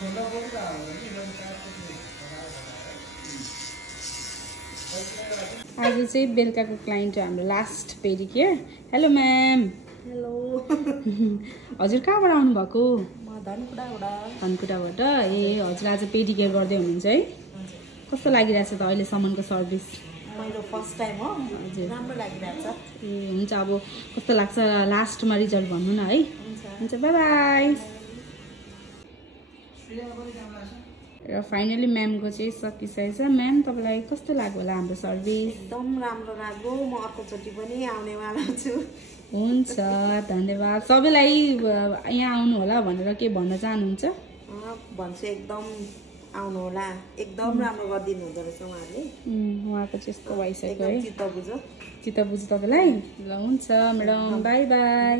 आज चाहिँ बेलुकाको क्लाइन्ट हो हाम्रो last pedicure. Hello ma'am. Hello. हजुर कहाँबाट आउनु भएको? म धनकुटाबाट। ए हजुर आज पेडिक्योर गर्दै हुनुहुन्छ है? कस्तो लागिरहेछ त अहिलेसम्मको सर्भिस? मेरो फर्स्ट टाइम हो। हजुर राम्रो लागिरहेछ। ए हुन्छ, अब कस्तो लाग्छ लास्टमा रिजल्ट भन्नु न है। हुन्छ बाई बाई। र फाइनली म्यामको चाहिँ सकिसकेको छ। म्याम तपाईँलाई कस्तो लाग्यो होला हाम्रो सर्भिस? एकदम राम्रो लाग्यो। म अर्कोचोटि पनि आउनेवाला छु। हुन्छ धन्यवाद। सबैलाई यहाँ आउनु होला भनेर के भन्न चाहनुहुन्छ? भन्छु एकदम आउनु होला। एकदम राम्रो गरिदिनु हुँदो रहेछ उहाँहरूले। उहाँको चाहिँ यस्तो भइसक्यो है। चित्त बुझ्यो तपाईँलाई। ल हुन्छ म्याडम, बाई बाई।